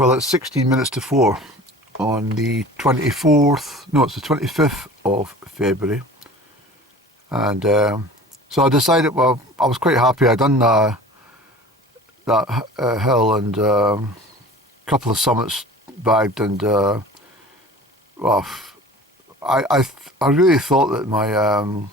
Well, it's 16 minutes to 4 on the 24th, no, it's the 25th of February. And so I decided, well, I was quite happy. I'd done that hill and a couple of summits bagged, and well, I really thought that my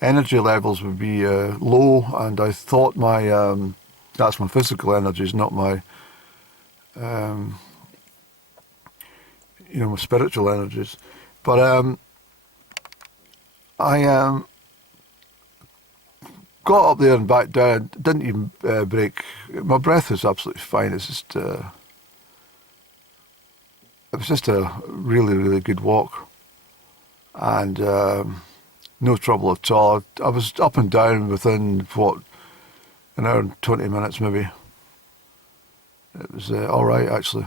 energy levels would be low, and I thought my that's my physical energies, not my my spiritual energies. But I got up there and back down. Didn't even break. My breath was absolutely fine. It's just it was just a really, really good walk, and no trouble at all. I was up and down within what, an hour and 20 minutes maybe. It was all right actually.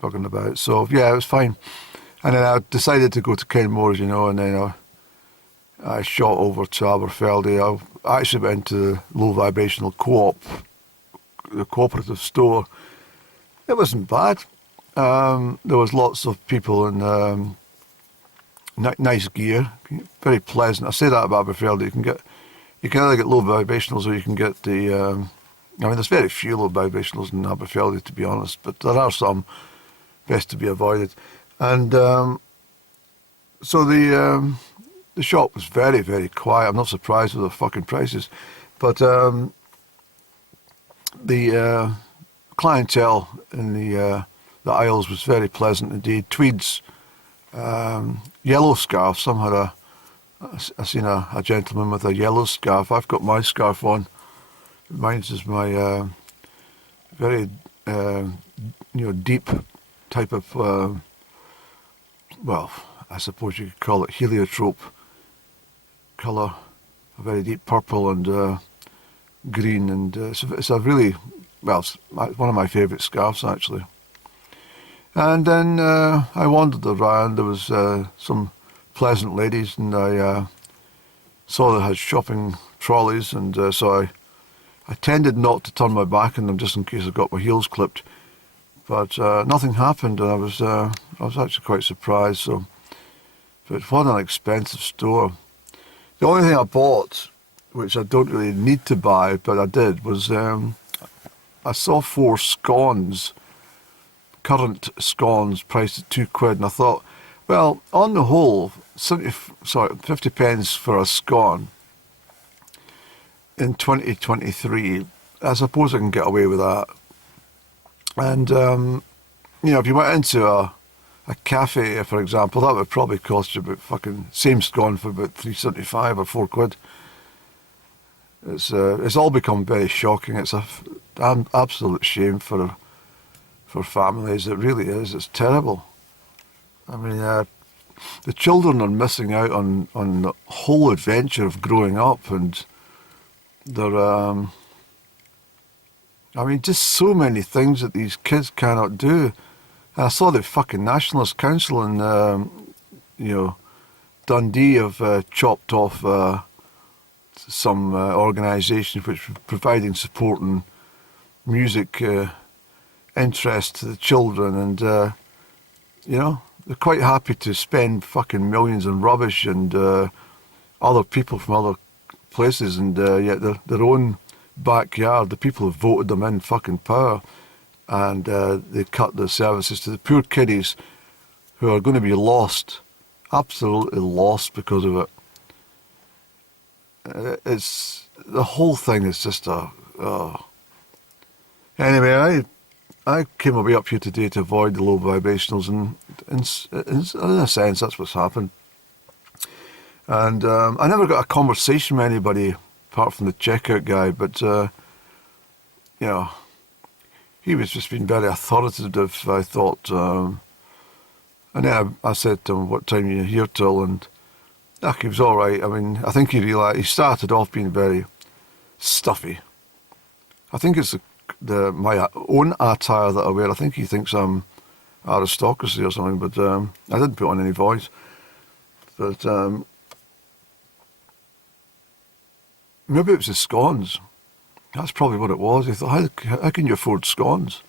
Bugging about. So yeah, it was fine. And then I decided to go to Kenmore, and then I shot over to Aberfeldy. I actually went to the low vibrational co-op, the cooperative store. It wasn't bad. There was lots of people in nice gear, very pleasant. I say that about Aberfeldy. You can either get low vibrationals or you can get the. There's very few low vibrationals in Aberfeldy, to be honest, but there are some. Best to be avoided. And so the shop was very, very quiet. I'm not surprised with the fucking prices, but the clientele in the aisles was very pleasant indeed. Tweeds, yellow scarf. I seen a gentleman with a yellow scarf. I've got my scarf on. Mine's is my very deep type of well, I suppose you could call it heliotrope colour, a very deep purple and green, and it's a really, well, it's one of my favourite scarves actually. And then I wandered around. There was some pleasant ladies, and I saw they had shopping trolleys, and so I tended not to turn my back on them just in case I got my heels clipped. But nothing happened, and I was actually quite surprised. So, but what an expensive store. The only thing I bought, which I don't really need to buy, but I did, was I saw 4 scones, currant scones, priced at £2, and I thought, well, on the whole, 50 pence for a scone in 2023, I suppose I can get away with that. And, if you went into a cafe, for example, that would probably cost you about fucking, same scone for about £3.75 or £4. It's all become very shocking. It's an absolute shame for families. It really is. It's terrible. I mean, the children are missing out on the whole adventure of growing up, and they're, just so many things that these kids cannot do. I saw the fucking Nationalist Council in, Dundee have chopped off some organisations which were providing support and music interest to the children, and, they're quite happy to spend fucking millions on rubbish and other people from other places, and yet their own backyard, the people who voted them in fucking power, and they cut the services to the poor kiddies who are going to be lost, absolutely lost because of it. It's the whole thing is just Anyway, I came away up here today to avoid the low vibrationals, and in a sense that's what's happened. And I never got a conversation with anybody apart from the checkout guy, but he was just being very authoritative, I thought. And then I said to him, "What time are you here till?" And he was all right. I mean, I think he realised, he started off being very stuffy. I think it's my own attire that I wear. I think he thinks I'm aristocracy or something, but I didn't put on any voice. But maybe it was the scones. That's probably what it was. He thought, how can you afford scones?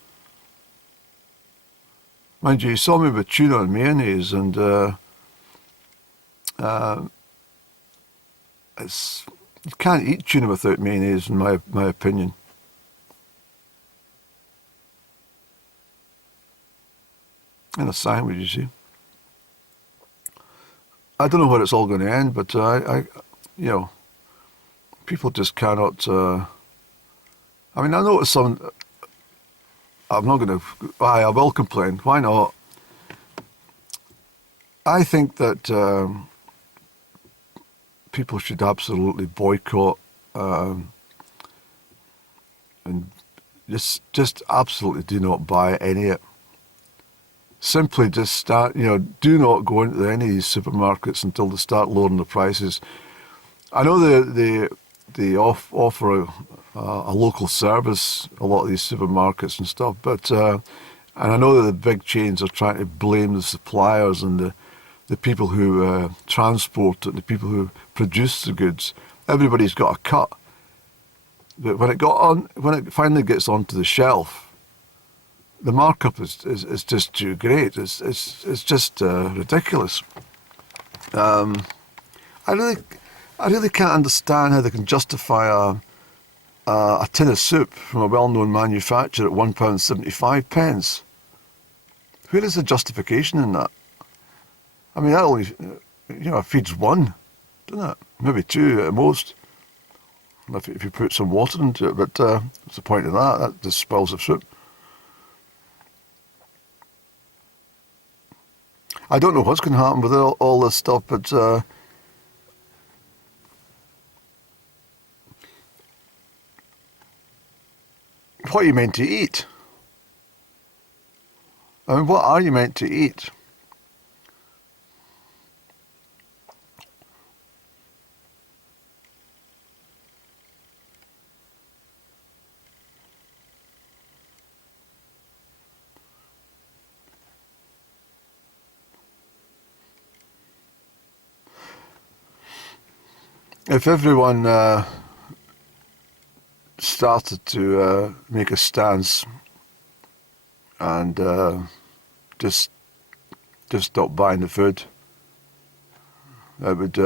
Mind you, he saw me with tuna and mayonnaise, and it's you can't eat tuna without mayonnaise, in my opinion. And a sandwich, you see. I don't know where it's all going to end, but you know, people just cannot. I mean, I noticed some. I'm not going to. I will complain. Why not? I think that people should absolutely boycott and just absolutely do not buy any of it. Simply just start, do not go into any of these supermarkets until they start lowering the prices. I know they offer a local service, a lot of these supermarkets and stuff, but and I know that the big chains are trying to blame the suppliers and the people who transport it, the people who produce the goods. Everybody's got a cut, but when it finally gets onto the shelf, the markup is just too great. It's just ridiculous. I really can't understand how they can justify a tin of soup from a well-known manufacturer at £1.75. Where is the justification in that? I mean, that only feeds one, doesn't it? Maybe two at most. If you put some water into it, but what's the point of that? That just spoils the soup. I don't know what's going to happen with all this stuff, but what are you meant to eat? I mean, what are you meant to eat? If everyone started to make a stance and just stop buying the food, that would,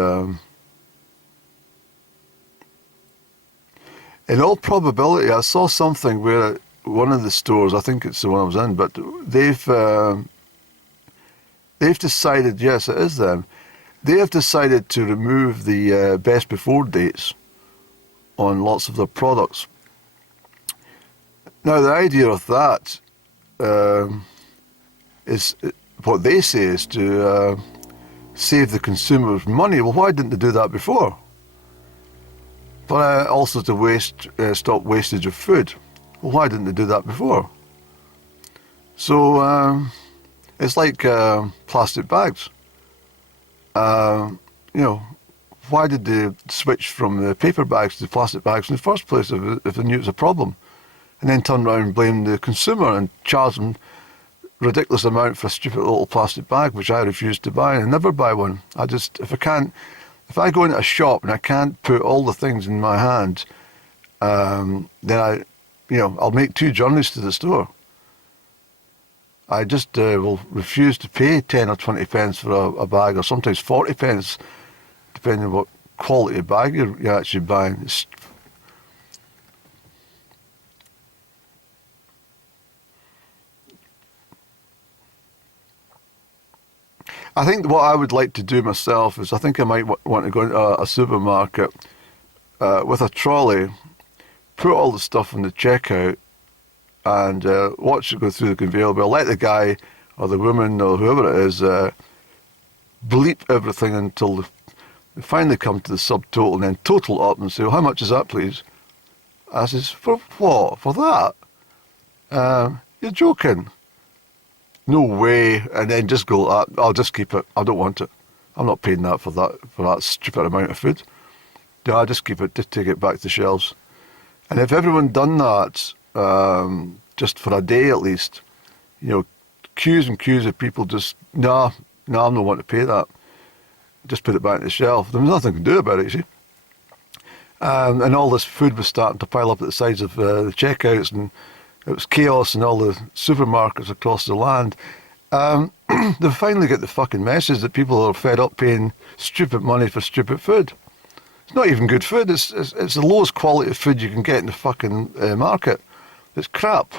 in all probability, I saw something where one of the stores, I think it's the one I was in, but they've decided, yes, it is them. They have decided to remove the best before dates on lots of their products. Now, the idea of that is what they say is to save the consumers money. Well, why didn't they do that before? But also to stop wastage of food. Well, why didn't they do that before? So it's like plastic bags. Why did they switch from the paper bags to the plastic bags in the first place if they knew it was a problem? And then turn around and blame the consumer and charge them ridiculous amount for a stupid little plastic bag, which I refuse to buy and never buy one. If I go into a shop and I can't put all the things in my hand, then I'll make 2 journeys to the store. I just will refuse to pay 10 or 20 pence for a bag, or sometimes 40 pence, depending on what quality of bag you're actually buying. I think what I would like to do myself is I think I might want to go into a supermarket with a trolley, put all the stuff in the checkout, and watch it go through the conveyor belt. Let the guy or the woman or whoever it is bleep everything until they finally come to the subtotal and then total up and say, well, how much is that, please? I says, for what? For that? You're joking. No way. And then just go, I'll just keep it. I don't want it. I'm not paying that for that stupid amount of food. Yeah, I'll just keep it, just take it back to the shelves. And if everyone done that, just for a day at least, queues and queues of people just, no, I'm not wanting to pay that. Just put it back on the shelf. There's nothing to do about it, you see. And all this food was starting to pile up at the sides of the checkouts, and it was chaos in all the supermarkets across the land. They finally get the fucking message that people are fed up paying stupid money for stupid food. It's not even good food. It's the lowest quality of food you can get in the fucking market. It's crap.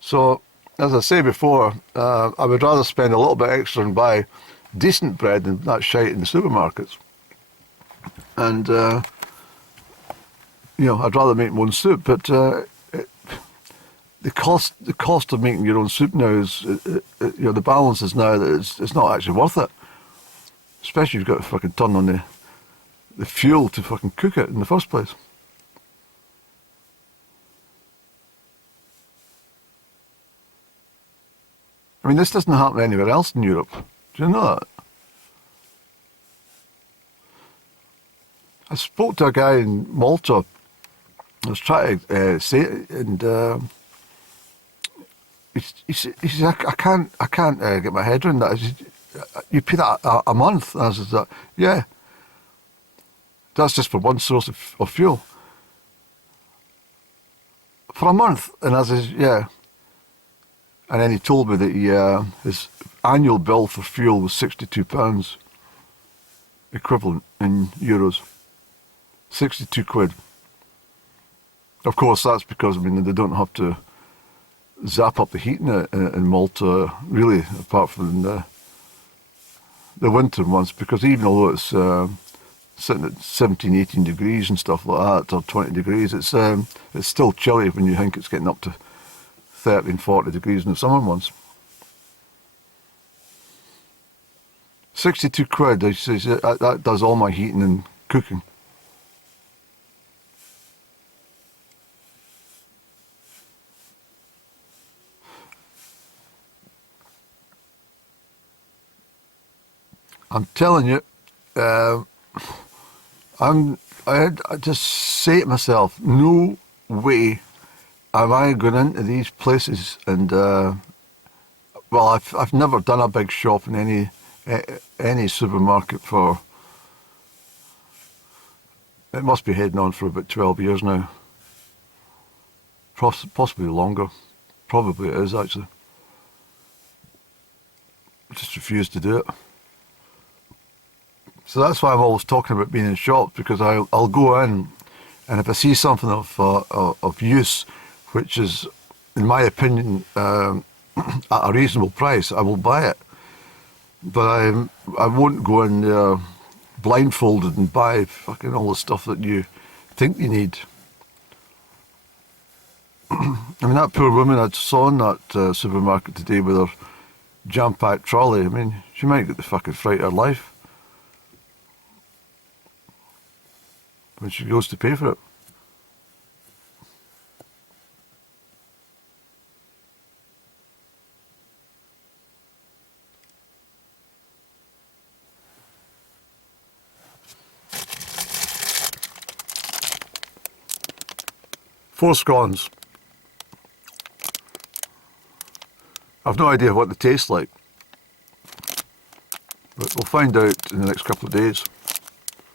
So, as I say before, I would rather spend a little bit extra and buy decent bread than that shite in the supermarkets. And, I'd rather make my own soup, but the cost of making your own soup now is, the balance is now that it's not actually worth it. Especially if you've got to fucking turn on the fuel to fucking cook it in the first place. I mean, this doesn't happen anywhere else in Europe. Do you know that? I spoke to a guy in Malta. I was trying to say it, and he said, I can't get my head around that. Said, you pay that a month? And I said, yeah. That's just for one source of fuel. For a month? And I said, yeah. And then he told me that his annual bill for fuel was £62 equivalent in euros. 62 quid. Of course, that's because, they don't have to zap up the heating in Malta, really, apart from the winter months, because even although it's sitting at 17, 18 degrees and stuff like that, or 20 degrees, it's still chilly when you think it's getting up to 30 and 40 degrees in the summer months. 62 quid, that does all my heating and cooking. I'm telling you, I just say to myself, no way am I going into these places and, I've never done a big shop in any supermarket for, it must be heading on for about 12 years now. Possibly longer. Probably it is, actually. I just refuse to do it. So that's why I'm always talking about being in shops, because I'll go in, and if I see something of use, which is, in my opinion, at a reasonable price, I will buy it. But I won't go in there blindfolded and buy fucking all the stuff that you think you need. That poor woman I saw in that supermarket today with her jam-packed trolley, she might get the fucking fright of her life when she goes to pay for it. Four scones. I've no idea what they taste like, but we'll find out in the next couple of days.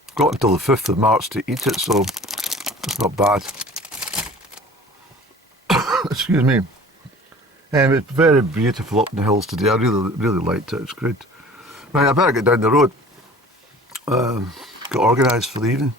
I've got until the 5th of March to eat it, so it's not bad. Excuse me. It's very beautiful up in the hills today. I really liked it. It's great. Right, I better get down the road. Get organised for the evening.